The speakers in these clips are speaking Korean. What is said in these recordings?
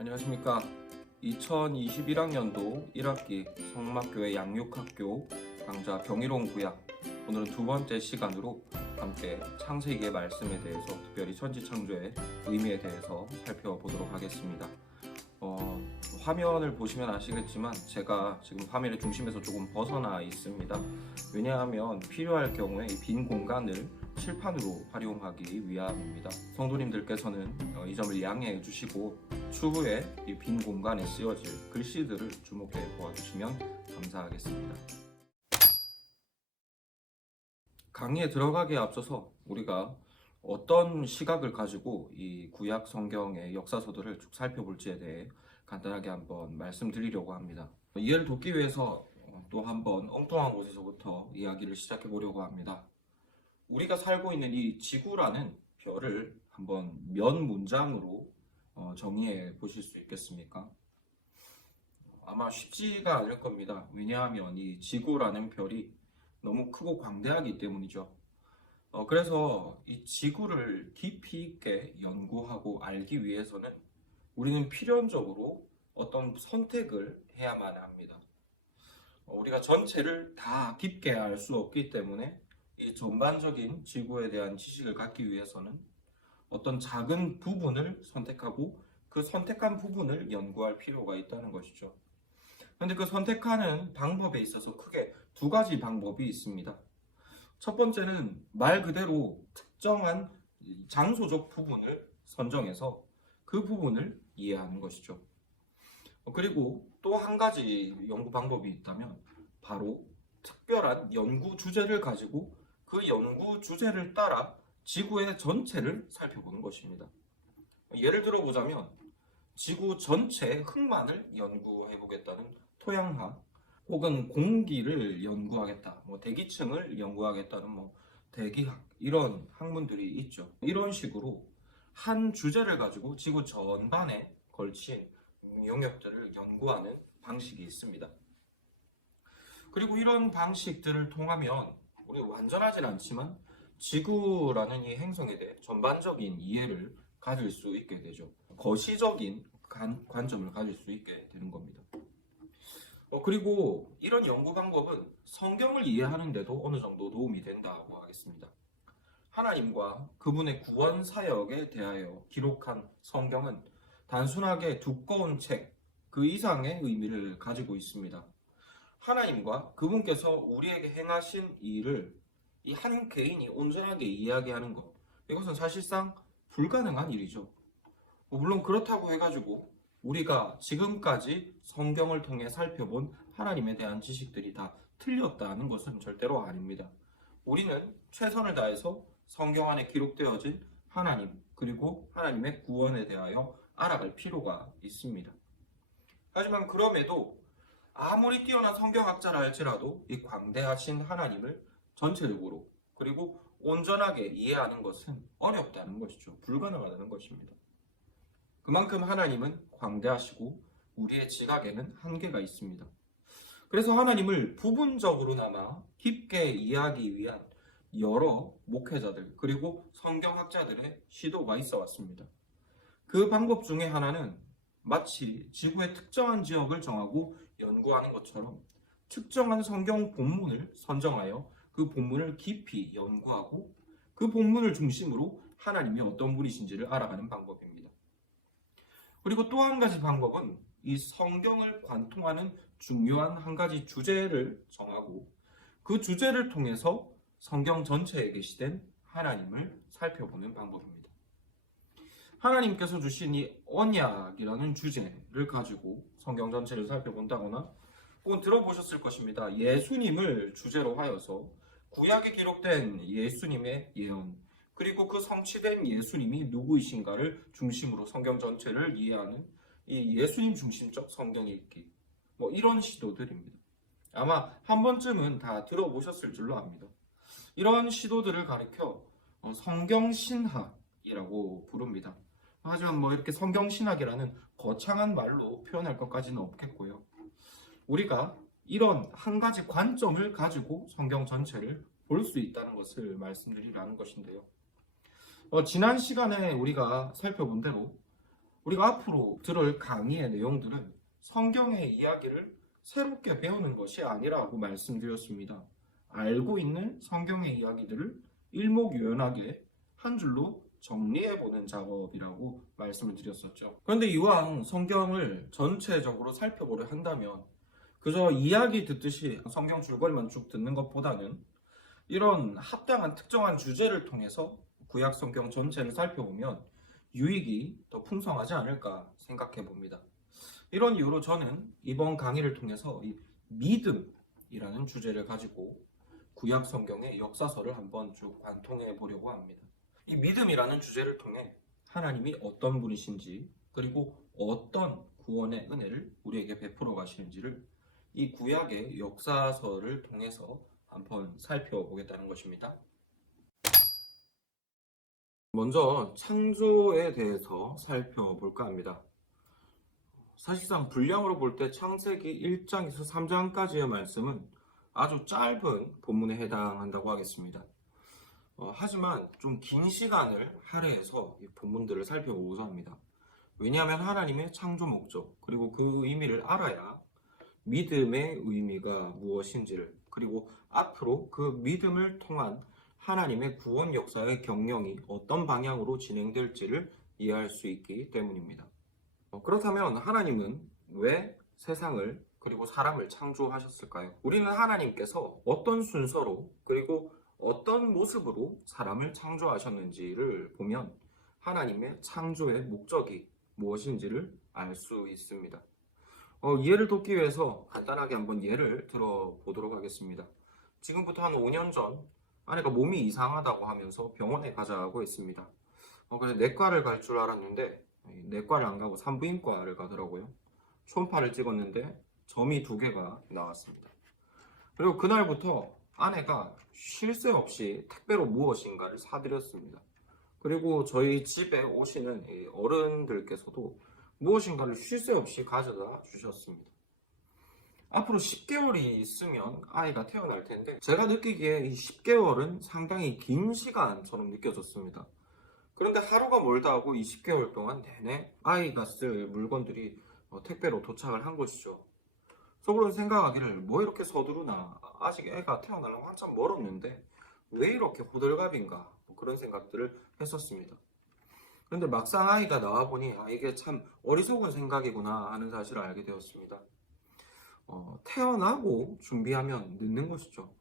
안녕하십니까. 2021학년도 1학기 성막교회 양육학교 강좌 경이로운 구약, 오늘은 두 번째 시간으로 함께 창세기의 말씀에 대해서, 특별히 천지창조의 의미에 대해서 살펴보도록 하겠습니다. 화면을 보시면 아시겠지만 제가 지금 화면의 중심에서 조금 벗어나 있습니다. 왜냐하면 필요할 경우에 이 빈 공간을 칠판으로 활용하기 위함입니다. 성도님들께서는 이 점을 양해해 주시고 추후에 이 빈 공간에 쓰여질 글씨들을 주목해 보아주시면 감사하겠습니다. 강의에 들어가기에 앞서서 우리가 어떤 시각을 가지고 이 구약 성경의 역사서들을 쭉 살펴볼지에 대해 간단하게 한번 말씀드리려고 합니다. 이해를 돕기 위해서 또 한번 엉뚱한 곳에서부터 이야기를 시작해 보려고 합니다. 우리가 살고 있는 이 지구라는 별을 한번 몇 문장으로 정의해 보실 수 있겠습니까? 아마 쉽지가 않을 겁니다. 왜냐하면 이 지구라는 별이 너무 크고 광대하기 때문이죠. 그래서 이 지구를 깊이 있게 연구하고 알기 위해서는 우리는 필연적으로 어떤 선택을 해야만 합니다. 우리가 전체를 다 깊게 알 수 없기 때문에 이 전반적인 지구에 대한 지식을 갖기 위해서는 어떤 작은 부분을 선택하고 그 선택한 부분을 연구할 필요가 있다는 것이죠. 그런데 그 선택하는 방법에 있어서 크게 두 가지 방법이 있습니다. 첫 번째는 말 그대로 특정한 장소적 부분을 선정해서 그 부분을 이해하는 것이죠. 그리고 또 한 가지 연구 방법이 있다면 바로 특별한 연구 주제를 가지고 그 연구 주제를 따라 지구의 전체를 살펴보는 것입니다. 예를 들어 보자면 지구 전체의 흙만을 연구해 보겠다는 토양학, 혹은 공기를 연구하겠다, 대기층을 연구하겠다는 대기학, 이런 학문들이 있죠. 이런 식으로 한 주제를 가지고 지구 전반에 걸친 영역들을 연구하는 방식이 있습니다. 그리고 이런 방식들을 통하면 우리 완전하진 않지만 지구라는 이 행성에 대해 전반적인 이해를 가질 수 있게 되죠. 거시적인 관점을 가질 수 있게 되는 겁니다. 그리고 이런 연구 방법은 성경을 이해하는 데도 어느 정도 도움이 된다고 하겠습니다. 하나님과 그분의 구원 사역에 대하여 기록한 성경은 단순하게 두꺼운 책, 그 이상의 의미를 가지고 있습니다. 하나님과 그분께서 우리에게 행하신 일을 이 한 개인이 온전하게 이야기하는 것, 이것은 사실상 불가능한 일이죠. 물론 그렇다고 해가지고 우리가 지금까지 성경을 통해 살펴본 하나님에 대한 지식들이 다 틀렸다는 것은 절대로 아닙니다. 우리는 최선을 다해서 성경 안에 기록되어진 하나님, 그리고 하나님의 구원에 대하여 알아갈 필요가 있습니다. 하지만 그럼에도 아무리 뛰어난 성경학자라 할지라도 이 광대하신 하나님을 전체적으로 그리고 온전하게 이해하는 것은 어렵다는 것이죠. 불가능하다는 것입니다. 그만큼 하나님은 광대하시고 우리의 지각에는 한계가 있습니다. 그래서 하나님을 부분적으로나마 깊게 이해하기 위한 여러 목회자들 그리고 성경학자들의 시도가 있어 왔습니다. 그 방법 중에 하나는 마치 지구의 특정한 지역을 정하고 연구하는 것처럼 특정한 성경 본문을 선정하여 그 본문을 깊이 연구하고 그 본문을 중심으로 하나님이 어떤 분이신지를 알아가는 방법입니다. 그리고 또 한 가지 방법은 이 성경을 관통하는 중요한 한 가지 주제를 정하고 그 주제를 통해서 성경 전체에 계시된 하나님을 살펴보는 방법입니다. 하나님께서 주신 이 언약이라는 주제를 가지고 성경 전체를 살펴본다거나, 혹은 들어보셨을 것입니다. 예수님을 주제로 하여서 구약에 기록된 예수님의 예언, 그리고 그 성취된 예수님이 누구이신가를 중심으로 성경 전체를 이해하는 이 예수님 중심적 성경 읽기, 이런 시도들입니다. 아마 한 번쯤은 다 들어보셨을 줄로 압니다. 이런 시도들을 가리켜 성경신학이라고 부릅니다. 하지만 이렇게 성경신학이라는 거창한 말로 표현할 것까지는 없겠고요. 우리가 이런 한 가지 관점을 가지고 성경 전체를 볼 수 있다는 것을 말씀드리라는 것인데요. 지난 시간에 우리가 살펴본 대로 우리가 앞으로 들을 강의의 내용들은 성경의 이야기를 새롭게 배우는 것이 아니라고 말씀드렸습니다. 알고 있는 성경의 이야기들을 일목요연하게 한 줄로 정리해보는 작업이라고 말씀을 드렸었죠. 그런데 이왕 성경을 전체적으로 살펴보려 한다면 그저 이야기 듣듯이 성경 줄거리만 쭉 듣는 것보다는 이런 합당한 특정한 주제를 통해서 구약 성경 전체를 살펴보면 유익이 더 풍성하지 않을까 생각해 봅니다. 이런 이유로 저는 이번 강의를 통해서 이 믿음이라는 주제를 가지고 구약 성경의 역사서를 한번 쭉 관통해 보려고 합니다. 이 믿음이라는 주제를 통해 하나님이 어떤 분이신지 그리고 어떤 구원의 은혜를 우리에게 베풀어 가시는지를 이 구약의 역사서를 통해서 한번 살펴보겠다는 것입니다. 먼저 창조에 대해서 살펴볼까 합니다. 사실상 분량으로 볼 때 창세기 1장에서 3장까지의 말씀은 아주 짧은 본문에 해당한다고 하겠습니다. 하지만 좀 긴 시간을 할애해서 이 본문들을 살펴보고자 합니다. 왜냐하면 하나님의 창조 목적 그리고 그 의미를 알아야 믿음의 의미가 무엇인지를 그리고 앞으로 그 믿음을 통한 하나님의 구원 역사의 경영이 어떤 방향으로 진행될지를 이해할 수 있기 때문입니다. 그렇다면 하나님은 왜 세상을 그리고 사람을 창조하셨을까요? 우리는 하나님께서 어떤 순서로 그리고 어떤 모습으로 사람을 창조하셨는지를 보면 하나님의 창조의 목적이 무엇인지를 알 수 있습니다. 이해를 돕기 위해서 간단하게 한번 예를 들어보도록 하겠습니다. 지금부터 한 5년 전 아내가 몸이 이상하다고 하면서 병원에 가자고 했습니다. 그래서 내과를 갈 줄 알았는데 내과를 안 가고 산부인과를 가더라고요. 초음파를 찍었는데 점이 2개가 나왔습니다. 그리고 그날부터 아내가 쉴 새 없이 택배로 무엇인가를 사드렸습니다. 그리고 저희 집에 오시는 어른들께서도 무엇인가를 쉴 새 없이 가져다 주셨습니다. 앞으로 10개월이 있으면 아이가 태어날 텐데 제가 느끼기에 이 10개월은 상당히 긴 시간처럼 느껴졌습니다. 그런데 하루가 멀다 하고 이 10개월 동안 내내 아이가 쓸 물건들이 택배로 도착을 한 것이죠. 속으로는 생각하기를 뭐 이렇게 서두르나 아직 애가 태어나려면 한참 멀었는데 왜 이렇게 호들갑인가 그런 생각들을 했었습니다. 그런데 막상 아이가 나와보니 이게 참 어리석은 생각이구나 하는 사실을 알게 되었습니다. 태어나고 준비하면 늦는 것이죠.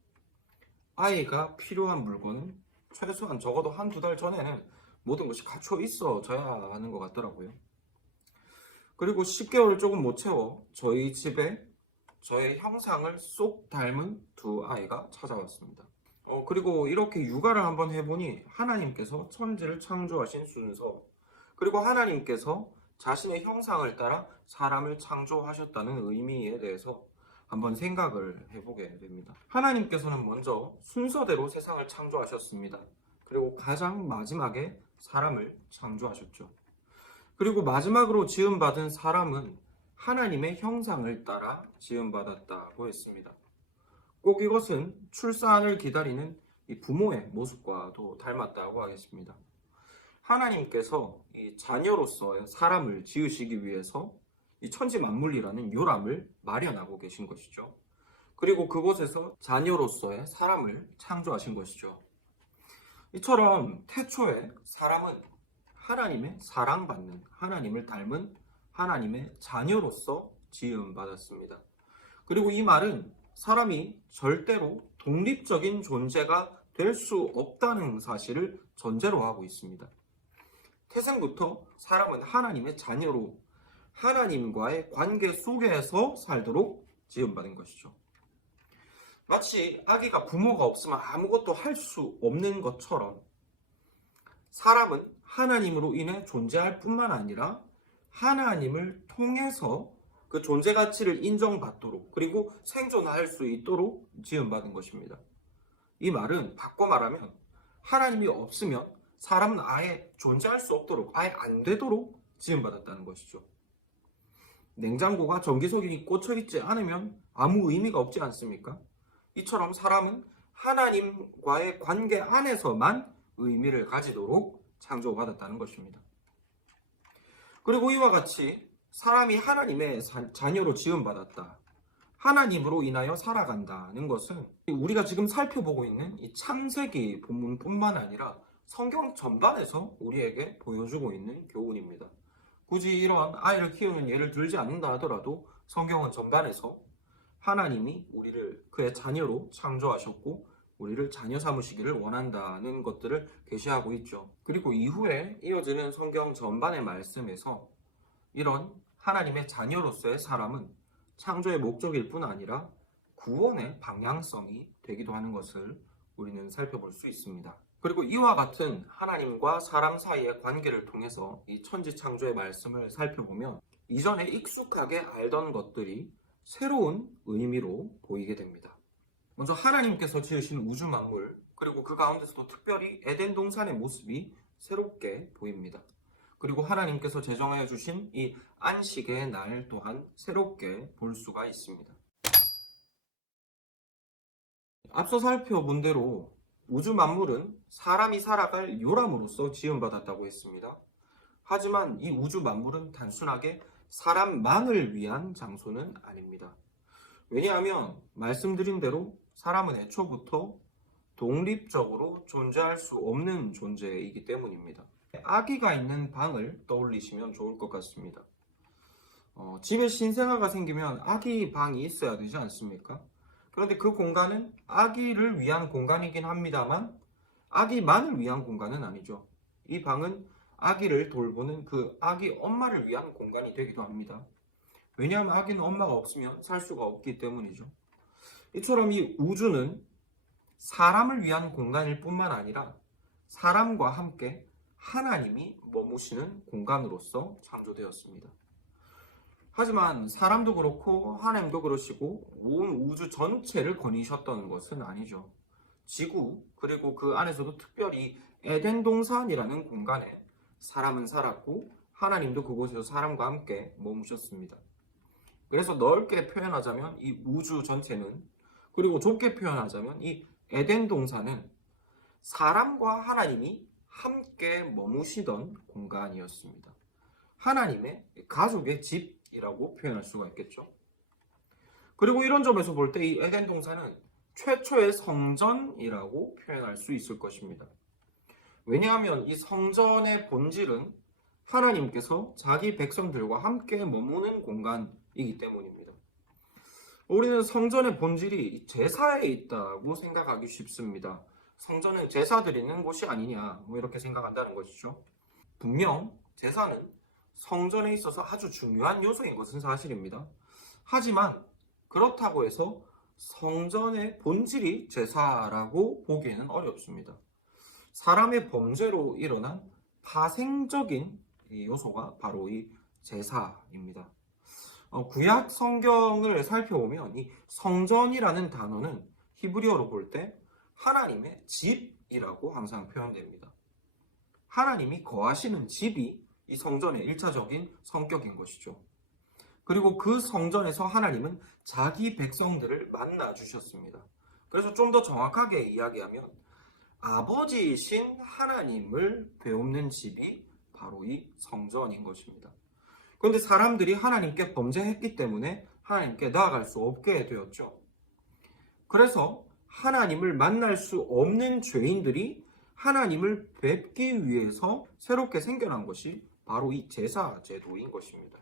아이가 필요한 물건은 최소한 적어도 1-2달 전에는 모든 것이 갖춰 있어져야 하는 것 같더라고요. 그리고 10개월을 조금 못 채워 저희 집에 저의 형상을 쏙 닮은 2 아이가 찾아왔습니다. 그리고 이렇게 육아를 한번 해보니 하나님께서 천지를 창조하신 순서 그리고 하나님께서 자신의 형상을 따라 사람을 창조하셨다는 의미에 대해서 한번 생각을 해보게 됩니다. 하나님께서는 먼저 순서대로 세상을 창조하셨습니다. 그리고 가장 마지막에 사람을 창조하셨죠. 그리고 마지막으로 지음받은 사람은 하나님의 형상을 따라 지음받았다고 했습니다. 꼭 이것은 출산을 기다리는 이 부모의 모습과도 닮았다고 하겠습니다. 하나님께서 이 자녀로서의 사람을 지으시기 위해서 이 천지만물이라는 요람을 마련하고 계신 것이죠. 그리고 그곳에서 자녀로서의 사람을 창조하신 것이죠. 이처럼 태초에 사람은 하나님의 사랑받는 하나님을 닮은 하나님의 자녀로서 지음받았습니다. 그리고 이 말은 사람이 절대로 독립적인 존재가 될 수 없다는 사실을 전제로 하고 있습니다. 태생부터 사람은 하나님의 자녀로 하나님과의 관계 속에서 살도록 지음받은 것이죠. 마치 아기가 부모가 없으면 아무것도 할 수 없는 것처럼 사람은 하나님으로 인해 존재할 뿐만 아니라 하나님을 통해서 그 존재 가치를 인정받도록 그리고 생존할 수 있도록 지음받은 것입니다. 이 말은 바꿔 말하면 하나님이 없으면 사람은 아예 존재할 수 없도록 아예 안 되도록 지음받았다는 것이죠. 냉장고가 전기석이 꽂혀 있지 않으면 아무 의미가 없지 않습니까? 이처럼 사람은 하나님과의 관계 안에서만 의미를 가지도록 창조받았다는 것입니다. 그리고 이와 같이 사람이 하나님의 자녀로 지음받았다, 하나님으로 인하여 살아간다는 것은 우리가 지금 살펴보고 있는 이 창세기 본문뿐만 아니라 성경 전반에서 우리에게 보여주고 있는 교훈입니다. 굳이 이런 아이를 키우는 예를 들지 않는다 하더라도 성경은 전반에서 하나님이 우리를 그의 자녀로 창조하셨고 우리를 자녀 삼으시기를 원한다는 것들을 계시하고 있죠. 그리고 이후에 이어지는 성경 전반의 말씀에서 이런 하나님의 자녀로서의 사람은 창조의 목적일 뿐 아니라 구원의 방향성이 되기도 하는 것을 우리는 살펴볼 수 있습니다. 그리고 이와 같은 하나님과 사람 사이의 관계를 통해서 이 천지창조의 말씀을 살펴보면 이전에 익숙하게 알던 것들이 새로운 의미로 보이게 됩니다. 먼저 하나님께서 지으신 우주 만물, 그리고 그 가운데서도 특별히 에덴 동산의 모습이 새롭게 보입니다. 그리고 하나님께서 제정하여 주신 이 안식의 날 또한 새롭게 볼 수가 있습니다. 앞서 살펴본 대로 우주 만물은 사람이 살아갈 요람으로서 지음받았다고 했습니다. 하지만 이 우주 만물은 단순하게 사람만을 위한 장소는 아닙니다. 왜냐하면 말씀드린 대로 사람은 애초부터 독립적으로 존재할 수 없는 존재이기 때문입니다. 아기가 있는 방을 떠올리시면 좋을 것 같습니다. 집에 신생아가 생기면 아기 방이 있어야 되지 않습니까? 그런데 그 공간은 아기를 위한 공간이긴 합니다만 아기만을 위한 공간은 아니죠. 이 방은 아기를 돌보는 그 아기 엄마를 위한 공간이 되기도 합니다. 왜냐하면 아기는 엄마가 없으면 살 수가 없기 때문이죠. 이처럼 이 우주는 사람을 위한 공간일 뿐만 아니라 사람과 함께 하나님이 머무시는 공간으로서 창조되었습니다. 하지만 사람도 그렇고 하나님도 그러시고 온 우주 전체를 거니셨던 것은 아니죠. 지구 그리고 그 안에서도 특별히 에덴 동산이라는 공간에 사람은 살았고 하나님도 그곳에서 사람과 함께 머무셨습니다. 그래서 넓게 표현하자면 이 우주 전체는, 그리고 좁게 표현하자면 이 에덴 동산은 사람과 하나님이 함께 머무시던 공간이었습니다. 하나님의 가족의 집이라고 표현할 수가 있겠죠. 그리고 이런 점에서 볼 때 이 에덴 동산은 최초의 성전이라고 표현할 수 있을 것입니다. 왜냐하면 이 성전의 본질은 하나님께서 자기 백성들과 함께 머무는 공간이기 때문입니다. 우리는 성전의 본질이 제사에 있다고 생각하기 쉽습니다. 성전은 제사 드리는 곳이 아니냐, 이렇게 생각한다는 것이죠. 분명 제사는 성전에 있어서 아주 중요한 요소인 것은 사실입니다. 하지만 그렇다고 해서 성전의 본질이 제사라고 보기에는 어렵습니다. 사람의 범죄로 일어난 파생적인 요소가 바로 이 제사입니다. 구약 성경을 살펴보면 이 성전이라는 단어는 히브리어로 볼 때 하나님의 집이라고 항상 표현됩니다. 하나님이 거하시는 집이 이 성전의 1차적인 성격인 것이죠. 그리고 그 성전에서 하나님은 자기 백성들을 만나 주셨습니다. 그래서 좀 더 정확하게 이야기하면 아버지이신 하나님을 배우는 집이 바로 이 성전인 것입니다. 그런데 사람들이 하나님께 범죄했기 때문에 하나님께 나아갈 수 없게 되었죠. 그래서 하나님을 만날 수 없는 죄인들이 하나님을 뵙기 위해서 새롭게 생겨난 것이 바로 이 제사 제도인 것입니다.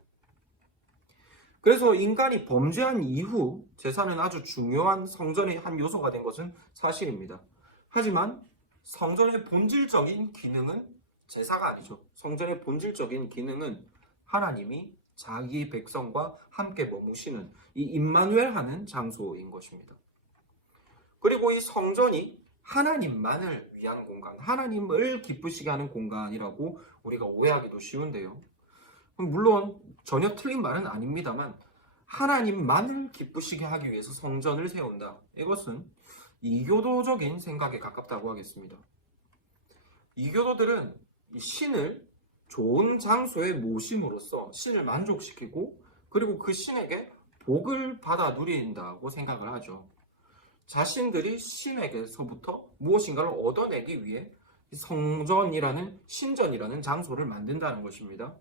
그래서 인간이 범죄한 이후 제사는 아주 중요한 성전의 한 요소가 된 것은 사실입니다. 하지만 성전의 본질적인 기능은 제사가 아니죠. 성전의 본질적인 기능은 하나님이 자기 백성과 함께 머무시는 이 임마누엘 하는 장소인 것입니다. 그리고 이 성전이 하나님만을 위한 공간, 하나님을 기쁘시게 하는 공간이라고 우리가 오해하기도 쉬운데요. 물론 전혀 틀린 말은 아닙니다만 하나님만을 기쁘시게 하기 위해서 성전을 세운다. 이것은 이교도적인 생각에 가깝다고 하겠습니다. 이교도들은 신을 좋은 장소에 모심으로써 신을 만족시키고 그리고 그 신에게 복을 받아 누린다고 생각을 하죠. 자신들이 신에게서부터 무엇인가를 얻어내기 위해 성전이라는 신전이라는 장소를 만든다는 것입니다.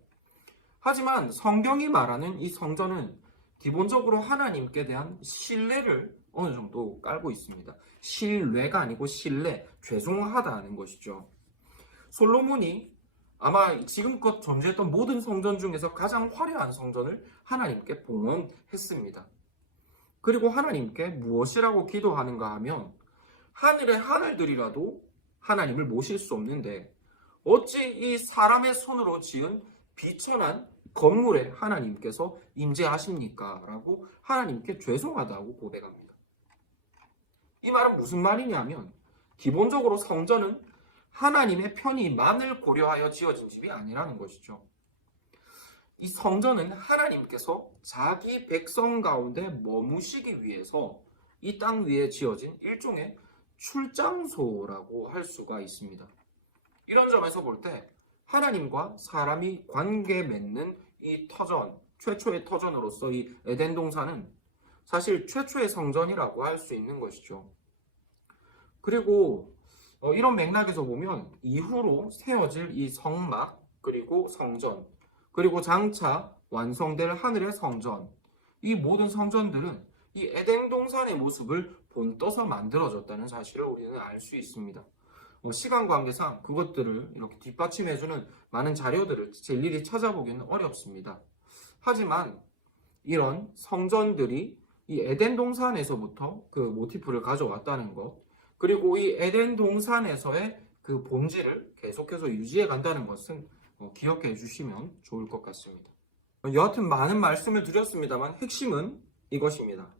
하지만 성경이 말하는 이 성전은 기본적으로 하나님께 대한 신뢰를 어느 정도 깔고 있습니다. 신뢰가 아니고 신뢰, 죄송하다는 것이죠. 솔로몬이 아마 지금껏 존재했던 모든 성전 중에서 가장 화려한 성전을 하나님께 봉헌했습니다. 그리고 하나님께 무엇이라고 기도하는가 하면 하늘의 하늘들이라도 하나님을 모실 수 없는데 어찌 이 사람의 손으로 지은 비천한 건물에 하나님께서 임재하십니까? 라고 하나님께 죄송하다고 고백합니다. 이 말은 무슨 말이냐면 기본적으로 성전은 하나님의 편의만을 고려하여 지어진 집이 아니라는 것이죠. 이 성전은 하나님께서 자기 백성 가운데 머무시기 위해서 이 땅 위에 지어진 일종의 출장소라고 할 수가 있습니다. 이런 점에서 볼 때 하나님과 사람이 관계 맺는 이 터전, 최초의 터전으로서 이 에덴 동산은 사실 최초의 성전이라고 할 수 있는 것이죠. 그리고 이런 맥락에서 보면 이후로 세워질 이 성막, 그리고 성전, 그리고 장차 완성될 하늘의 성전, 이 모든 성전들은 이 에덴 동산의 모습을 본떠서 만들어졌다는 사실을 우리는 알 수 있습니다. 시간 관계상 그것들을 이렇게 뒷받침해주는 많은 자료들을 일일이 찾아보기는 어렵습니다. 하지만 이런 성전들이 이 에덴 동산에서부터 그 모티프를 가져왔다는 것, 그리고 이 에덴 동산에서의 그 본질을 계속해서 유지해 간다는 것은 기억해 주시면 좋을 것 같습니다. 여하튼 많은 말씀을 드렸습니다만 핵심은 이것입니다.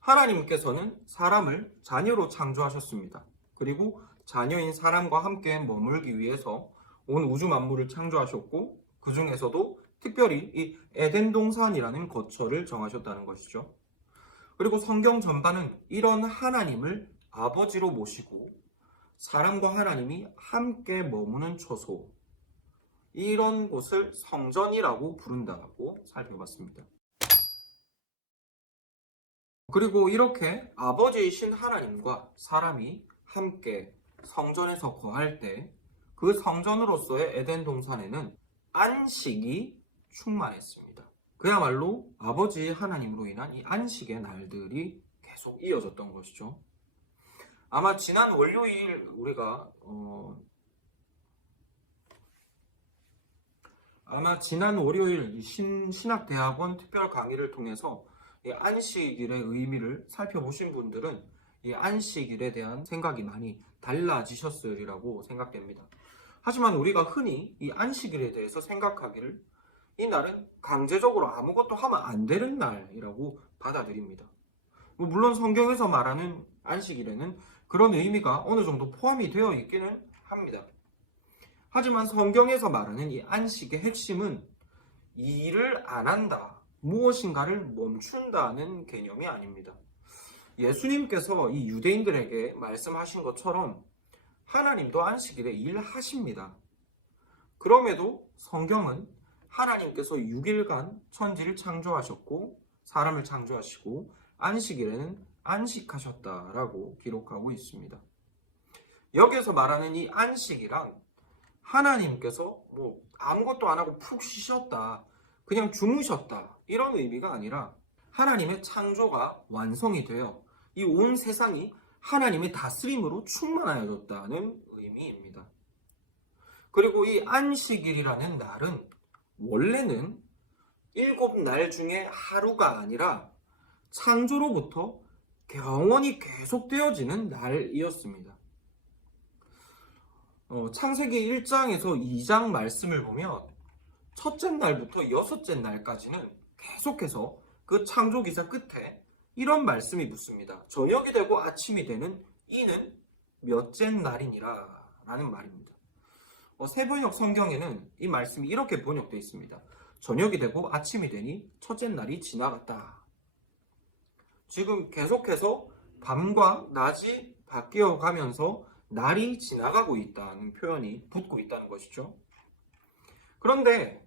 하나님께서는 사람을 자녀로 창조하셨습니다. 그리고 자녀인 사람과 함께 머물기 위해서 온 우주 만물을 창조하셨고 그 중에서도 특별히 이 에덴 동산이라는 거처를 정하셨다는 것이죠. 그리고 성경 전반은 이런 하나님을 아버지로 모시고 사람과 하나님이 함께 머무는 처소, 이런 곳을 성전이라고 부른다고 살펴봤습니다. 그리고 이렇게 아버지이신 하나님과 사람이 함께 성전에서 거할 때 그 성전으로서의 에덴 동산에는 안식이 충만했습니다. 그야말로 아버지 하나님으로 인한 이 안식의 날들이 계속 이어졌던 것이죠. 아마 지난 월요일 우리가 신학대학원 특별 강의를 통해서 이 안식일의 의미를 살펴보신 분들은 이 안식일에 대한 생각이 많이 달라지셨으리라고 생각됩니다. 하지만 우리가 흔히 이 안식일에 대해서 생각하기를 이 날은 강제적으로 아무것도 하면 안 되는 날이라고 받아들입니다. 물론 성경에서 말하는 안식일에는 그런 의미가 어느 정도 포함이 되어 있기는 합니다. 하지만 성경에서 말하는 이 안식의 핵심은 일을 안 한다, 무엇인가를 멈춘다는 개념이 아닙니다. 예수님께서 이 유대인들에게 말씀하신 것처럼 하나님도 안식일에 일하십니다. 그럼에도 성경은 하나님께서 6일간 천지를 창조하셨고 사람을 창조하시고 안식일에는 안식하셨다라고 기록하고 있습니다. 여기에서 말하는 이 안식이란 하나님께서 아무것도 안 하고 푹 쉬셨다, 그냥 주무셨다, 이런 의미가 아니라 하나님의 창조가 완성이 되어 이 온 세상이 하나님의 다스림으로 충만하여졌다는 의미입니다. 그리고 이 안식일이라는 날은 원래는 7날 중에 하루가 아니라 창조로부터 영원히 계속되어지는 날이었습니다. 창세기 1장에서 2장 말씀을 보면 첫째 날부터 6째 날까지는 계속해서 그 창조기사 끝에 이런 말씀이 붙습니다. 저녁이 되고 아침이 되는 이는 몇째 날이니라 라는 말입니다. 세번역 성경에는 이 말씀이 이렇게 번역되어 있습니다. 저녁이 되고 아침이 되니 첫째 날이 지나갔다. 지금 계속해서 밤과 낮이 바뀌어 가면서 날이 지나가고 있다는 표현이 붙고 있다는 것이죠. 그런데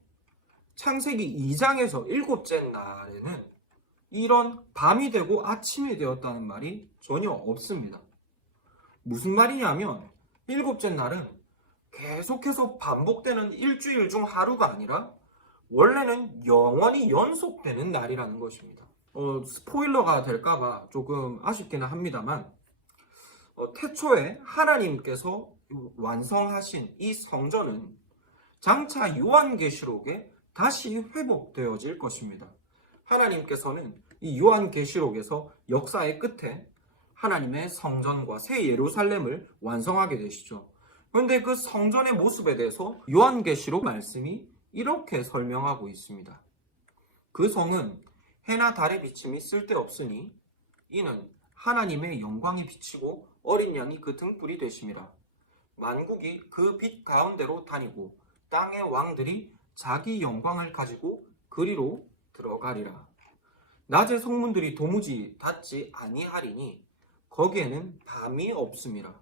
창세기 2장에서 7째 날에는 이런 밤이 되고 아침이 되었다는 말이 전혀 없습니다. 무슨 말이냐면 7째 날은 계속해서 반복되는 일주일 중 하루가 아니라 원래는 영원히 연속되는 날이라는 것입니다. 스포일러가 될까봐 조금 아쉽기는 합니다만, 태초에 하나님께서 완성하신 이 성전은 장차 요한계시록에 다시 회복되어질 것입니다. 하나님께서는 이 요한계시록에서 역사의 끝에 하나님의 성전과 새 예루살렘을 완성하게 되시죠. 그런데 그 성전의 모습에 대해서 요한계시록 말씀이 이렇게 설명하고 있습니다. 그 성은 해나 달의 비침이 쓸데없으니 이는 하나님의 영광이 비치고 어린 양이 그 등불이 되심이라. 만국이 그 빛 가운데로 다니고 땅의 왕들이 자기 영광을 가지고 그리로 들어가리라. 낮의 성문들이 도무지 닫지 아니하리니 거기에는 밤이 없음이라.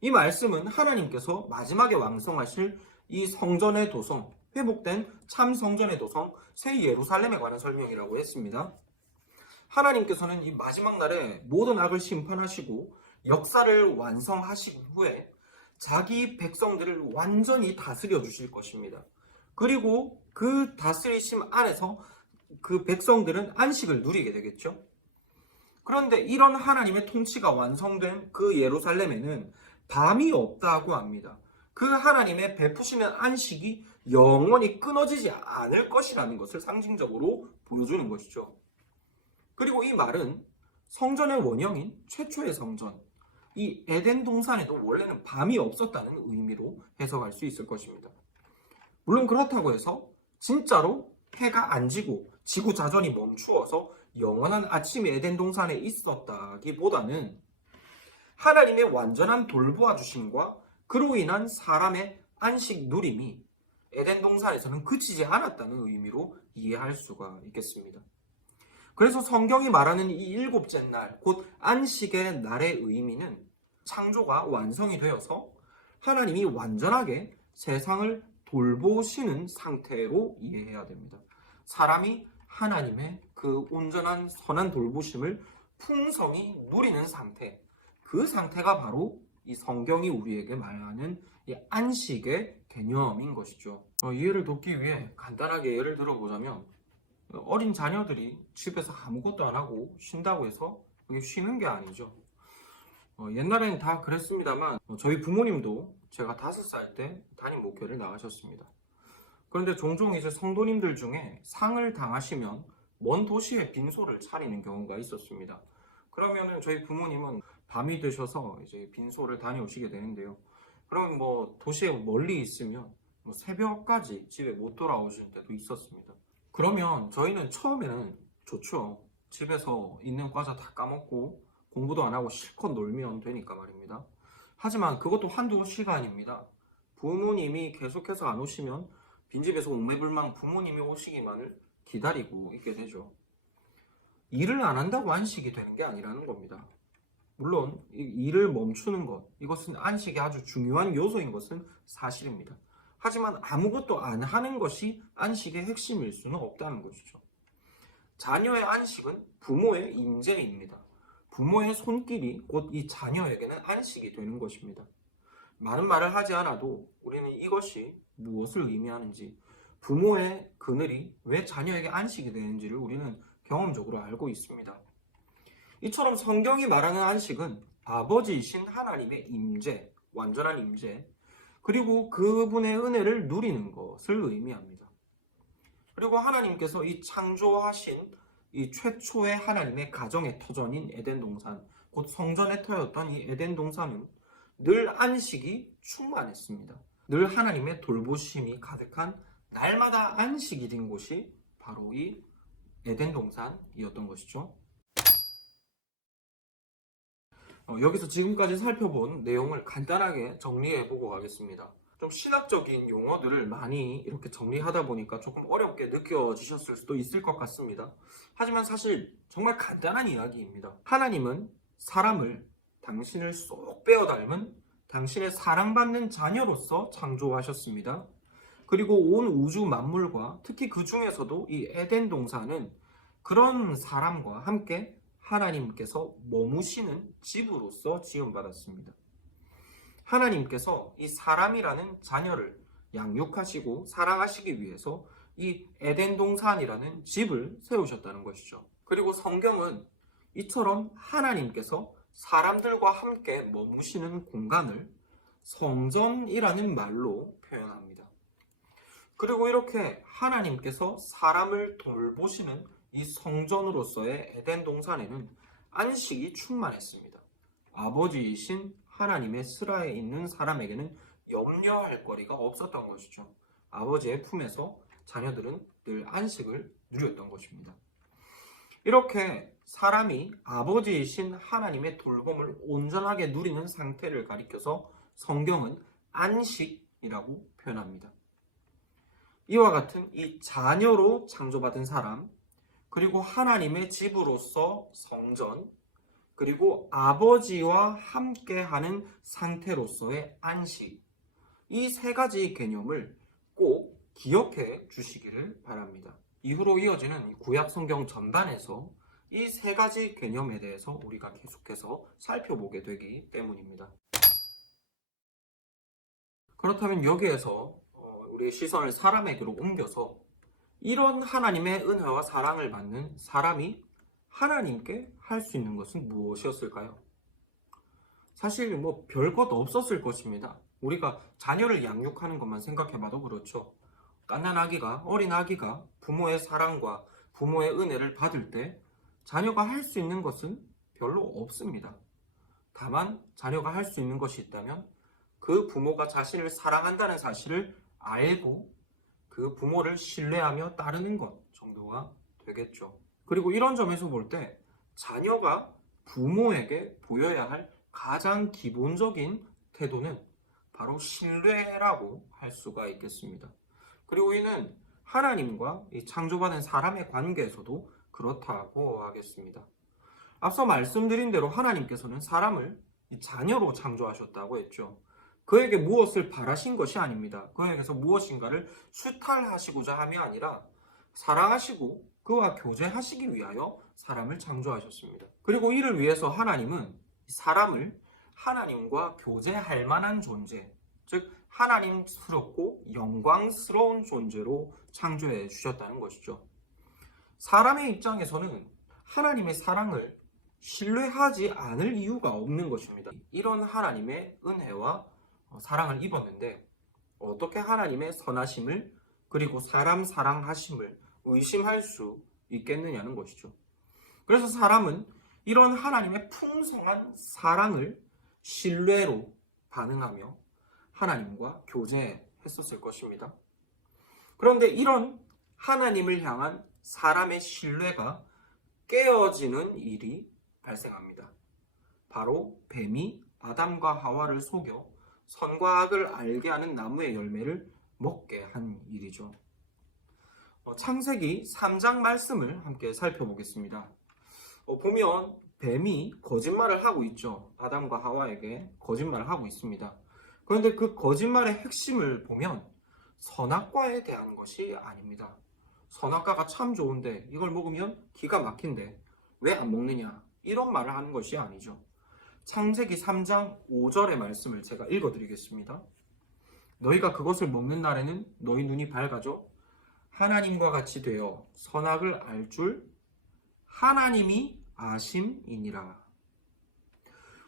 이 말씀은 하나님께서 마지막에 완성하실 이 성전의 도성, 회복된 참 성전의 도성, 새 예루살렘에 관한 설명이라고 했습니다. 하나님께서는 이 마지막 날에 모든 악을 심판하시고 역사를 완성하신 후에 자기 백성들을 완전히 다스려 주실 것입니다. 그리고 그 다스리심 안에서 그 백성들은 안식을 누리게 되겠죠. 그런데 이런 하나님의 통치가 완성된 그 예루살렘에는 밤이 없다고 합니다. 그 하나님의 베푸시는 안식이 영원히 끊어지지 않을 것이라는 것을 상징적으로 보여주는 것이죠. 그리고 이 말은 성전의 원형인 최초의 성전, 이 에덴 동산에도 원래는 밤이 없었다는 의미로 해석할 수 있을 것입니다. 물론 그렇다고 해서 진짜로 해가 안 지고 지구 자전이 멈추어서 영원한 아침이 에덴 동산에 있었다기보다는 하나님의 완전한 돌보아 주심과 그로 인한 사람의 안식 누림이 에덴 동산에서는 그치지 않았다는 의미로 이해할 수가 있겠습니다. 그래서 성경이 말하는 이 일곱째 날, 곧 안식의 날의 의미는 창조가 완성이 되어서 하나님이 완전하게 세상을 돌보시는 상태로 이해해야 됩니다. 사람이 하나님의 그 온전한 선한 돌보심을 풍성히 누리는 상태, 그 상태가 바로 이 성경이 우리에게 말하는 이 안식의 개념인 것이죠. 이해를 돕기 위해 간단하게 예를 들어보자면, 어린 자녀들이 집에서 아무것도 안 하고 쉰다고 해서 그게 쉬는 게 아니죠. 옛날에는 다 그랬습니다만 저희 부모님도 제가 5살 때 담임 목회를 나가셨습니다. 그런데 종종 이제 성도님들 중에 상을 당하시면 먼 도시에 빈소를 차리는 경우가 있었습니다. 그러면은 저희 부모님은 밤이 되셔서 이제 빈소를 다녀오시게 되는데요. 그러면 뭐 도시에 멀리 있으면 뭐 새벽까지 집에 못 돌아오실 때도 있었습니다. 그러면 저희는 처음에는 좋죠. 집에서 있는 과자 다 까먹고 공부도 안 하고 실컷 놀면 되니까 말입니다. 하지만 그것도 한두 시간입니다. 부모님이 계속해서 안 오시면 빈집에서 오매불망 부모님이 오시기만을 기다리고 있게 되죠. 일을 안 한다고 안식이 되는 게 아니라는 겁니다. 물론 일을 멈추는 것, 이것은 안식의 아주 중요한 요소인 것은 사실입니다. 하지만 아무것도 안 하는 것이 안식의 핵심일 수는 없다는 것이죠. 자녀의 안식은 부모의 임재입니다. 부모의 손길이 곧 이 자녀에게는 안식이 되는 것입니다. 많은 말을 하지 않아도 우리는 이것이 무엇을 의미하는지, 부모의 그늘이 왜 자녀에게 안식이 되는지를 우리는 경험적으로 알고 있습니다. 이처럼 성경이 말하는 안식은 아버지이신 하나님의 임재, 완전한 임재, 그리고 그분의 은혜를 누리는 것을 의미합니다. 그리고 하나님께서 이 창조하신 이 최초의 하나님의 가정의 터전인 에덴 동산, 곧 성전의 터였던 이 에덴 동산은 늘 안식이 충만했습니다. 늘 하나님의 돌보심이 가득한 날마다 안식이 된 곳이 바로 이 에덴 동산이었던 것이죠. 여기서 지금까지 살펴본 내용을 간단하게 정리해보고 가겠습니다. 좀 신학적인 용어들을 많이 이렇게 정리하다 보니까 조금 어렵게 느껴지셨을 수도 있을 것 같습니다. 하지만 사실 정말 간단한 이야기입니다. 하나님은 사람을 당신을 쏙 빼어 닮은 당신의 사랑받는 자녀로서 창조하셨습니다. 그리고 온 우주 만물과 특히 그 중에서도 이 에덴 동산은 그런 사람과 함께 하나님께서 머무시는 집으로서 지음받았습니다. 하나님께서 이 사람이라는 자녀를 양육하시고 사랑하시기 위해서 이 에덴 동산이라는 집을 세우셨다는 것이죠. 그리고 성경은 이처럼 하나님께서 사람들과 함께 머무시는 공간을 성전이라는 말로 표현합니다. 그리고 이렇게 하나님께서 사람을 돌보시는 이 성전으로서의 에덴 동산에는 안식이 충만했습니다. 아버지이신 하나님의 슬하에 있는 사람에게는 염려할 거리가 없었던 것이죠. 아버지의 품에서 자녀들은 늘 안식을 누렸던 것입니다. 이렇게 사람이 아버지이신 하나님의 돌봄을 온전하게 누리는 상태를 가리켜서 성경은 안식이라고 표현합니다. 이와 같은 이 자녀로 창조받은 사람, 그리고 하나님의 집으로서 성전, 그리고 아버지와 함께하는 상태로서의 안식, 이 세 가지 개념을 꼭 기억해 주시기를 바랍니다. 이후로 이어지는 구약 성경 전반에서 이 세 가지 개념에 대해서 우리가 계속해서 살펴보게 되기 때문입니다. 그렇다면 여기에서 우리의 시선을 사람에게로 옮겨서 이런 하나님의 은혜와 사랑을 받는 사람이 하나님께 할 수 있는 것은 무엇이었을까요? 사실 별것 없었을 것입니다. 우리가 자녀를 양육하는 것만 생각해봐도 그렇죠. 갓난아기가, 어린 아기가 부모의 사랑과 부모의 은혜를 받을 때 자녀가 할 수 있는 것은 별로 없습니다. 다만 자녀가 할 수 있는 것이 있다면 그 부모가 자신을 사랑한다는 사실을 알고 그 부모를 신뢰하며 따르는 것 정도가 되겠죠. 그리고 이런 점에서 볼 때 자녀가 부모에게 보여야 할 가장 기본적인 태도는 바로 신뢰라고 할 수가 있겠습니다. 그리고 이는 하나님과 이 창조받은 사람의 관계에서도 그렇다고 하겠습니다. 앞서 말씀드린 대로 하나님께서는 사람을 자녀로 창조하셨다고 했죠. 그에게 무엇을 바라신 것이 아닙니다. 그에게서 무엇인가를 수탈하시고자 함이 아니라 사랑하시고 그와 교제하시기 위하여 사람을 창조하셨습니다. 그리고 이를 위해서 하나님은 사람을 하나님과 교제할 만한 존재, 즉 하나님스럽고 영광스러운 존재로 창조해 주셨다는 것이죠. 사람의 입장에서는 하나님의 사랑을 신뢰하지 않을 이유가 없는 것입니다. 이런 하나님의 은혜와 사랑을 입었는데 어떻게 하나님의 선하심을 그리고 사람 사랑하심을 의심할 수 있겠느냐는 것이죠. 그래서 사람은 이런 하나님의 풍성한 사랑을 신뢰로 반응하며 하나님과 교제했었을 것입니다. 그런데 이런 하나님을 향한 사람의 신뢰가 깨어지는 일이 발생합니다. 바로 뱀이 아담과 하와를 속여 선과 악을 알게 하는 나무의 열매를 먹게 한 일이죠. 창세기 3장 말씀을 함께 살펴보겠습니다. 보면 뱀이 거짓말을 하고 있죠. 아담과 하와에게 거짓말을 하고 있습니다. 그런데 그 거짓말의 핵심을 보면 선악과에 대한 것이 아닙니다. 선악과가 참 좋은데 이걸 먹으면 기가 막힌데 왜 안 먹느냐, 이런 말을 하는 것이 아니죠. 창세기 3장 5절의 말씀을 제가 읽어드리겠습니다. 너희가 그것을 먹는 날에는 너희 눈이 밝아져 하나님과 같이 되어 선악을 알 줄 하나님이 아심이니라.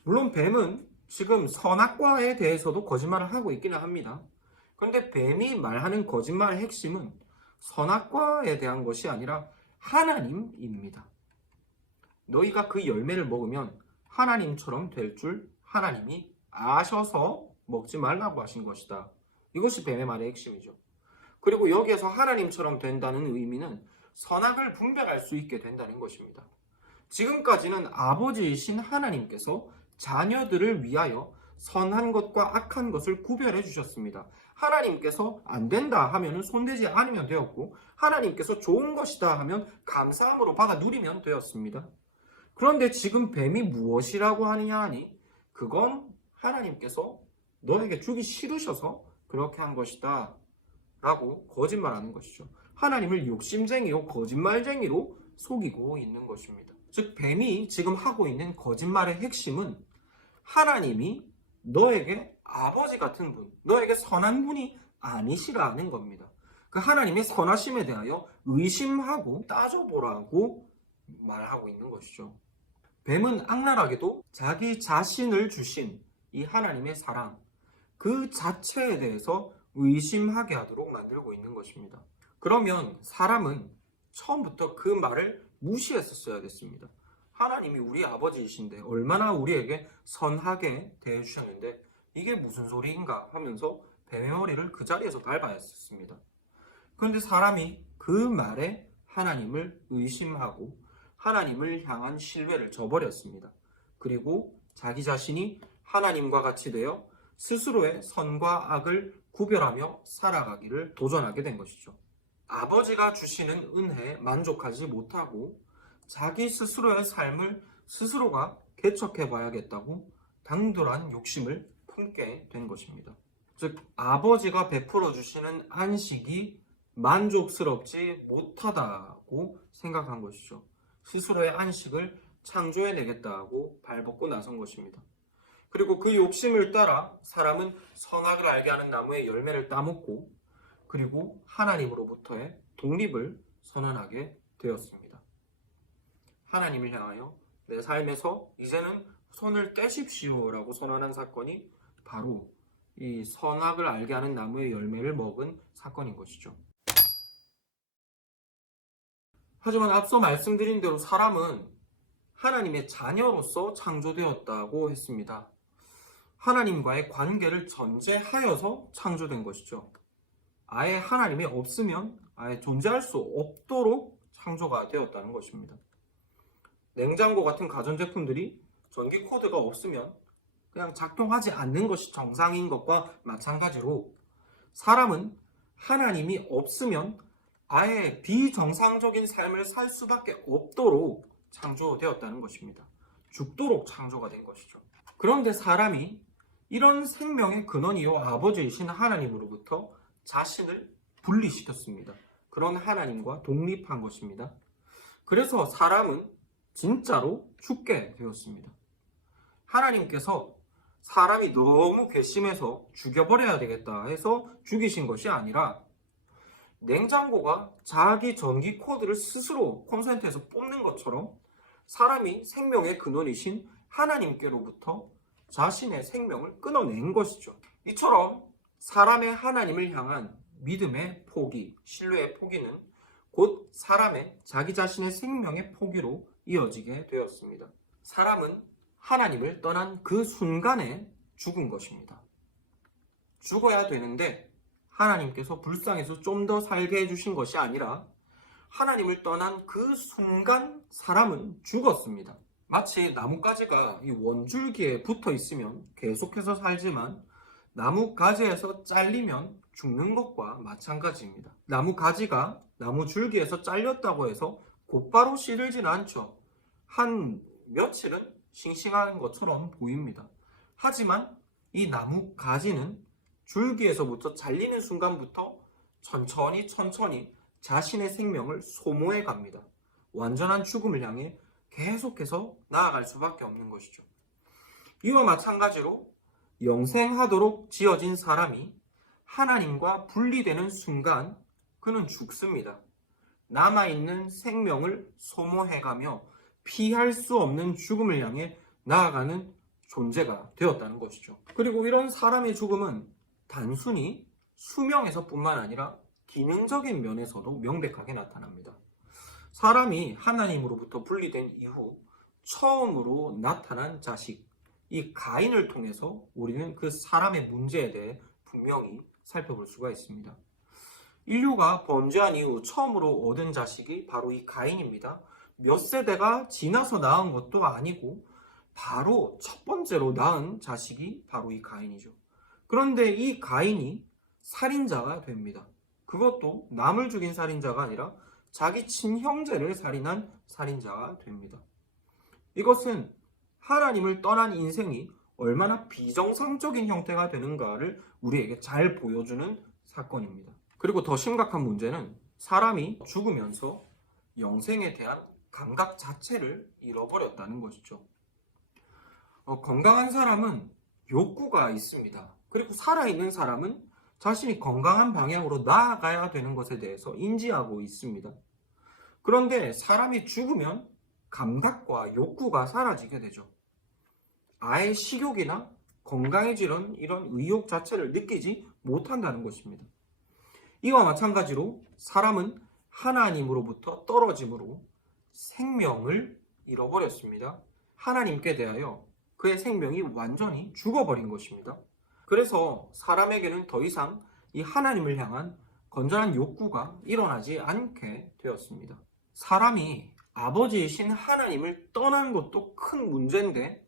물론 뱀은 지금 선악과에 대해서도 거짓말을 하고 있기는 합니다. 그런데 뱀이 말하는 거짓말의 핵심은 선악과에 대한 것이 아니라 하나님입니다. 너희가 그 열매를 먹으면 하나님처럼 될 줄 하나님이 아셔서 먹지 말라고 하신 것이다. 이것이 뱀의 말의 핵심이죠. 그리고 여기에서 하나님처럼 된다는 의미는 선악을 분별할 수 있게 된다는 것입니다. 지금까지는 아버지이신 하나님께서 자녀들을 위하여 선한 것과 악한 것을 구별해 주셨습니다. 하나님께서 안 된다 하면 손대지 않으면 되었고, 하나님께서 좋은 것이다 하면 감사함으로 받아 누리면 되었습니다. 그런데 지금 뱀이 무엇이라고 하느냐 하니, 그건 하나님께서 너에게 주기 싫으셔서 그렇게 한 것이다 라고 거짓말하는 것이죠. 하나님을 욕심쟁이요 거짓말쟁이로 속이고 있는 것입니다. 즉 뱀이 지금 하고 있는 거짓말의 핵심은 하나님이 너에게 아버지 같은 분, 너에게 선한 분이 아니시라는 겁니다. 그 하나님의 선하심에 대하여 의심하고 따져보라고 말하고 있는 것이죠. 뱀은 악랄하게도 자기 자신을 주신 이 하나님의 사랑, 그 자체에 대해서 의심하게 하도록 만들고 있는 것입니다. 그러면 사람은 처음부터 그 말을 무시했었어야 됐습니다. 하나님이 우리 아버지이신데 얼마나 우리에게 선하게 대해주셨는데 이게 무슨 소리인가 하면서 뱀의 머리를 그 자리에서 밟아야 했습니다. 그런데 사람이 그 말에 하나님을 의심하고 하나님을 향한 신뢰를 저버렸습니다. 그리고 자기 자신이 하나님과 같이 되어 스스로의 선과 악을 구별하며 살아가기를 도전하게 된 것이죠. 아버지가 주시는 은혜에 만족하지 못하고 자기 스스로의 삶을 스스로가 개척해 봐야겠다고 당돌한 욕심을 품게 된 것입니다. 즉, 아버지가 베풀어 주시는 안식이 만족스럽지 못하다고 생각한 것이죠. 스스로의 안식을 창조해내겠다고 발벗고 나선 것입니다. 그리고 그 욕심을 따라 사람은 선악을 알게 하는 나무의 열매를 따먹고 그리고 하나님으로부터의 독립을 선언하게 되었습니다. 하나님을 향하여 내 삶에서 이제는 손을 떼십시오라고 선언한 사건이 바로 이 선악을 알게 하는 나무의 열매를 먹은 사건인 것이죠. 하지만 앞서 말씀드린 대로 사람은 하나님의 자녀로서 창조되었다고 했습니다. 하나님과의 관계를 전제하여서 창조된 것이죠. 아예 하나님이 없으면 아예 존재할 수 없도록 창조가 되었다는 것입니다. 냉장고 같은 가전제품들이 전기 코드가 없으면 그냥 작동하지 않는 것이 정상인 것과 마찬가지로 사람은 하나님이 없으면 아예 비정상적인 삶을 살 수밖에 없도록 창조되었다는 것입니다. 죽도록 창조가 된 것이죠. 그런데 사람이 이런 생명의 근원이요 아버지이신 하나님으로부터 자신을 분리시켰습니다. 그런 하나님과 독립한 것입니다. 그래서 사람은 진짜로 죽게 되었습니다. 하나님께서 사람이 너무 괘씸해서 죽여버려야 되겠다 해서 죽이신 것이 아니라 냉장고가 자기 전기 코드를 스스로 콘센트에서 뽑는 것처럼 사람이 생명의 근원이신 하나님께로부터 자신의 생명을 끊어낸 것이죠. 이처럼 사람의 하나님을 향한 믿음의 포기, 신뢰의 포기는 곧 사람의 자기 자신의 생명의 포기로 이어지게 되었습니다. 사람은 하나님을 떠난 그 순간에 죽은 것입니다. 죽어야 되는데 하나님께서 불쌍해서 좀 더 살게 해주신 것이 아니라 하나님을 떠난 그 순간 사람은 죽었습니다. 마치 나뭇가지가 이 원줄기에 붙어 있으면 계속해서 살지만 나뭇가지에서 잘리면 죽는 것과 마찬가지입니다. 나뭇가지가 나무줄기에서 잘렸다고 해서 곧바로 시들지는 않죠. 한 며칠은 싱싱한 것처럼 보입니다. 하지만 이 나뭇가지는 줄기에서부터 잘리는 순간부터 천천히 자신의 생명을 소모해 갑니다. 완전한 죽음을 향해 계속해서 나아갈 수밖에 없는 것이죠. 이와 마찬가지로 영생하도록 지어진 사람이 하나님과 분리되는 순간 그는 죽습니다. 남아있는 생명을 소모해가며 피할 수 없는 죽음을 향해 나아가는 존재가 되었다는 것이죠. 그리고 이런 사람의 죽음은 단순히 수명에서 뿐만 아니라 기능적인 면에서도 명백하게 나타납니다. 사람이 하나님으로부터 분리된 이후 처음으로 나타난 자식, 이 가인을 통해서 우리는 그 사람의 문제에 대해 분명히 살펴볼 수가 있습니다. 인류가 범죄한 이후 처음으로 얻은 자식이 바로 이 가인입니다. 몇 세대가 지나서 낳은 것도 아니고 바로 첫 번째로 낳은 자식이 바로 이 가인이죠. 그런데 이 가인이 살인자가 됩니다. 그것도 남을 죽인 살인자가 아니라 자기 친형제를 살인한 살인자가 됩니다. 이것은 하나님을 떠난 인생이 얼마나 비정상적인 형태가 되는가를 우리에게 잘 보여주는 사건입니다. 그리고 더 심각한 문제는 사람이 죽으면서 영생에 대한 감각 자체를 잃어버렸다는 것이죠. 건강한 사람은 욕구가 있습니다. 그리고 살아있는 사람은 자신이 건강한 방향으로 나아가야 되는 것에 대해서 인지하고 있습니다. 그런데 사람이 죽으면 감각과 욕구가 사라지게 되죠. 아예 식욕이나 건강해지는 이런 의욕 자체를 느끼지 못한다는 것입니다. 이와 마찬가지로 사람은 하나님으로부터 떨어짐으로 생명을 잃어버렸습니다. 하나님께 대하여 그의 생명이 완전히 죽어버린 것입니다. 그래서 사람에게는 더 이상 이 하나님을 향한 건전한 욕구가 일어나지 않게 되었습니다. 사람이 아버지이신 하나님을 떠난 것도 큰 문제인데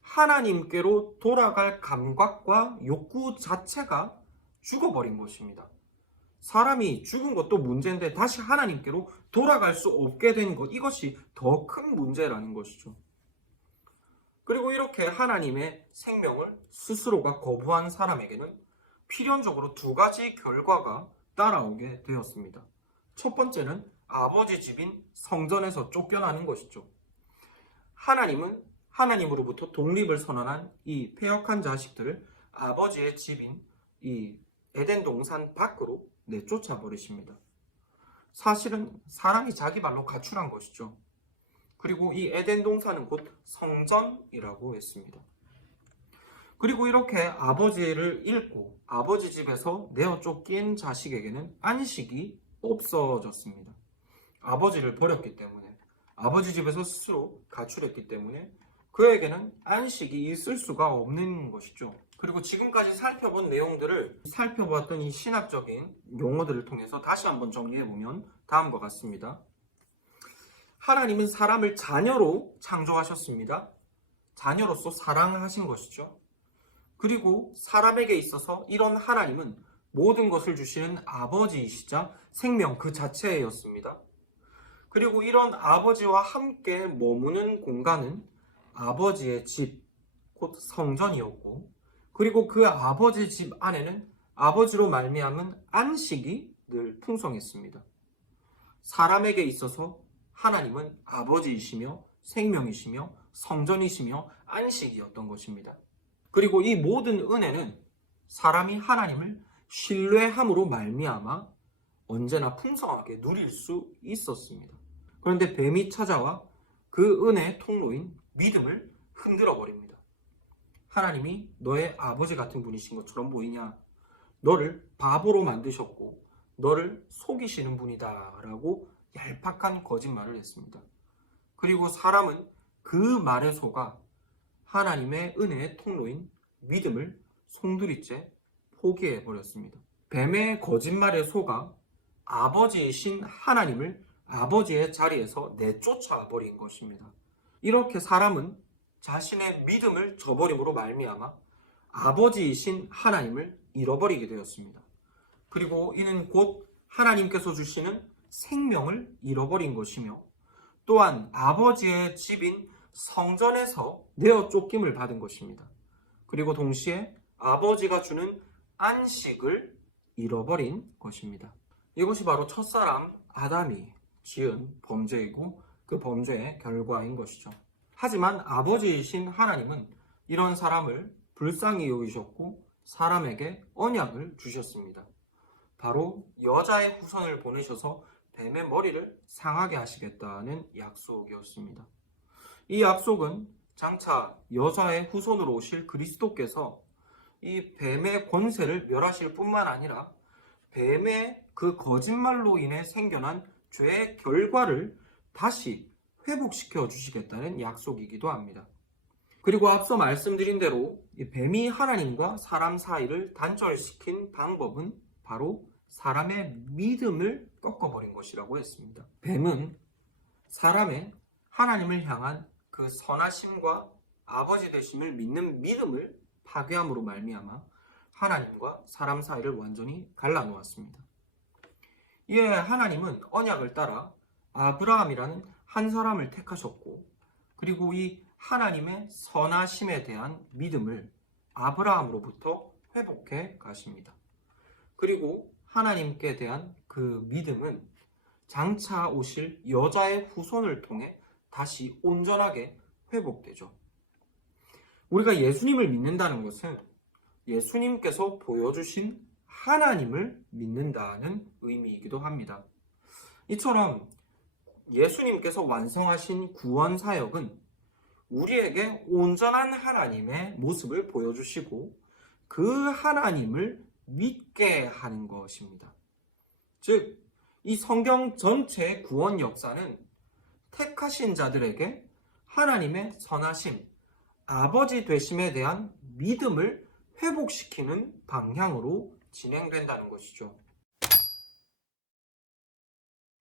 하나님께로 돌아갈 감각과 욕구 자체가 죽어버린 것입니다. 사람이 죽은 것도 문제인데 다시 하나님께로 돌아갈 수 없게 된 것, 이것이 더 큰 문제라는 것이죠. 그리고 이렇게 하나님의 생명을 스스로가 거부한 사람에게는 필연적으로 두 가지 결과가 따라오게 되었습니다. 첫 번째는 아버지 집인 성전에서 쫓겨나는 것이죠. 하나님은 하나님으로부터 독립을 선언한 이 패역한 자식들을 아버지의 집인 이 에덴 동산 밖으로 내쫓아 버리십니다. 사실은 사람이 자기 발로 가출한 것이죠. 그리고 이 에덴 동산은 곧 성전이라고 했습니다. 그리고 이렇게 아버지를 잃고 아버지 집에서 내어 쫓긴 자식에게는 안식이 없어졌습니다. 아버지를 버렸기 때문에, 아버지 집에서 스스로 가출했기 때문에 그에게는 안식이 있을 수가 없는 것이죠. 그리고 지금까지 살펴본 내용들을 살펴보았던 이 신학적인 용어들을 통해서 다시 한번 정리해보면 다음과 같습니다. 하나님은 사람을 자녀로 창조하셨습니다. 자녀로서 사랑하신 것이죠. 그리고 사람에게 있어서 이런 하나님은 모든 것을 주시는 아버지이시자 생명 그 자체였습니다. 그리고 이런 아버지와 함께 머무는 공간은 아버지의 집, 곧 성전이었고, 그리고 그 아버지 집 안에는 아버지로 말미암은 안식이 늘 풍성했습니다. 사람에게 있어서 하나님은 아버지이시며 생명이시며 성전이시며 안식이었던 것입니다. 그리고 이 모든 은혜는 사람이 하나님을 신뢰함으로 말미암아 언제나 풍성하게 누릴 수 있었습니다. 그런데 뱀이 찾아와 그 은혜의 통로인 믿음을 흔들어 버립니다. 하나님이 너의 아버지 같은 분이신 것처럼 보이냐? 너를 바보로 만드셨고 너를 속이시는 분이다 라고 얄팍한 거짓말을 했습니다. 그리고 사람은 그 말에 속아 하나님의 은혜의 통로인 믿음을 송두리째 포기해버렸습니다. 뱀의 거짓말에 속아 아버지이신 하나님을 아버지의 자리에서 내쫓아 버린 것입니다. 이렇게 사람은 자신의 믿음을 저버림으로 말미암아 아버지이신 하나님을 잃어버리게 되었습니다. 그리고 이는 곧 하나님께서 주시는 생명을 잃어버린 것이며 또한 아버지의 집인 성전에서 내어 쫓김을 받은 것입니다. 그리고 동시에 아버지가 주는 안식을 잃어버린 것입니다. 이것이 바로 첫사람 아담이 지은 범죄이고 그 범죄의 결과인 것이죠. 하지만 아버지이신 하나님은 이런 사람을 불쌍히 여기셨고 사람에게 언약을 주셨습니다. 바로 여자의 후손을 보내셔서 뱀의 머리를 상하게 하시겠다는 약속이었습니다. 이 약속은 장차 여자의 후손으로 오실 그리스도께서 이 뱀의 권세를 멸하실 뿐만 아니라 뱀의 그 거짓말로 인해 생겨난 죄의 결과를 다시 회복시켜 주시겠다는 약속이기도 합니다. 그리고 앞서 말씀드린 대로 이 뱀이 하나님과 사람 사이를 단절시킨 방법은 바로 사람의 믿음을 꺾어버린 것이라고 했습니다. 뱀은 사람의 하나님을 향한 그 선하심과 아버지 되심을 믿는 믿음을 파괴함으로 말미암아 하나님과 사람 사이를 완전히 갈라놓았습니다. 이에 하나님은 언약을 따라 아브라함이라는 한 사람을 택하셨고 그리고 이 하나님의 선하심에 대한 믿음을 아브라함으로부터 회복해 가십니다. 그리고 하나님께 대한 그 믿음은 장차 오실 여자의 후손을 통해 다시 온전하게 회복되죠. 우리가 예수님을 믿는다는 것은 예수님께서 보여주신 하나님을 믿는다는 의미이기도 합니다. 이처럼 예수님께서 완성하신 구원 사역은 우리에게 온전한 하나님의 모습을 보여주시고 그 하나님을 믿게 하는 것입니다. 즉, 이 성경 전체의 구원 역사는 택하신 자들에게 하나님의 선하심, 아버지 되심에 대한 믿음을 회복시키는 방향으로 진행된다는 것이죠.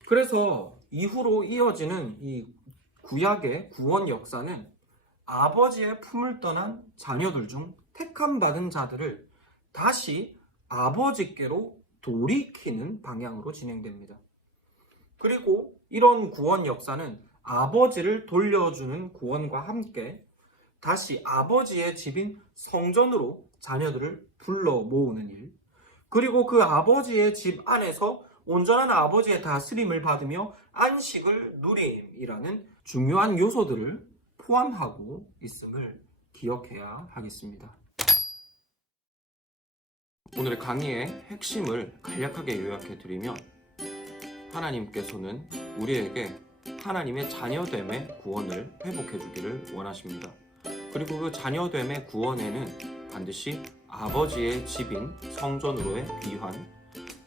그래서 이후로 이어지는 이 구약의 구원 역사는 아버지의 품을 떠난 자녀들 중 택함받은 자들을 다시 아버지께로 돌이키는 방향으로 진행됩니다. 그리고 이런 구원 역사는 아버지를 돌려주는 구원과 함께 다시 아버지의 집인 성전으로 자녀들을 불러 모으는 일, 그리고 그 아버지의 집 안에서 온전한 아버지의 다스림을 받으며 안식을 누림이라는 중요한 요소들을 포함하고 있음을 기억해야 하겠습니다. 오늘의 강의의 핵심을 간략하게 요약해 드리면, 하나님께서는 우리에게 하나님의 자녀됨의 구원을 회복해 주기를 원하십니다. 그리고 그 자녀됨의 구원에는 반드시 아버지의 집인 성전으로의 귀환,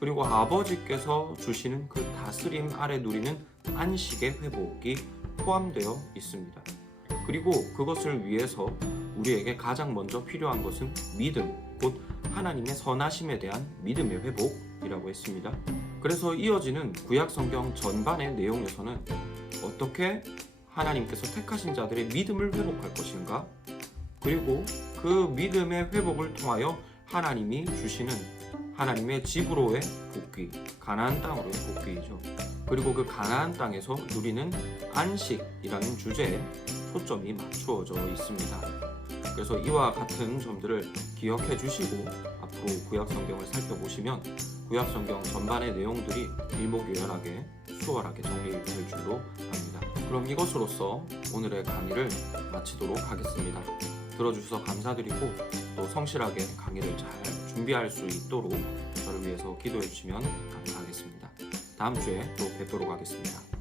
그리고 아버지께서 주시는 그 다스림 아래 누리는 안식의 회복이 포함되어 있습니다. 그리고 그것을 위해서 우리에게 가장 먼저 필요한 것은 믿음, 곧 하나님의 선하심에 대한 믿음의 회복이라고 했습니다. 그래서 이어지는 구약 성경 전반의 내용에서는 어떻게 하나님께서 택하신 자들의 믿음을 회복할 것인가, 그리고 그 믿음의 회복을 통하여 하나님이 주시는 하나님의 집으로의 복귀, 가나안 땅으로의 복귀이죠. 그리고 그 가나안 땅에서 누리는 안식이라는 주제에 초점이 맞추어져 있습니다. 그래서 이와 같은 점들을 기억해 주시고 앞으로 구약 성경을 살펴보시면 구약 성경 전반의 내용들이 일목요연하게 수월하게 정리될 줄로 압니다. 그럼 이것으로써 오늘의 강의를 마치도록 하겠습니다. 들어주셔서 감사드리고 또 성실하게 강의를 잘 준비할 수 있도록 저를 위해서 기도해 주시면 감사하겠습니다. 다음 주에 또 뵙도록 하겠습니다.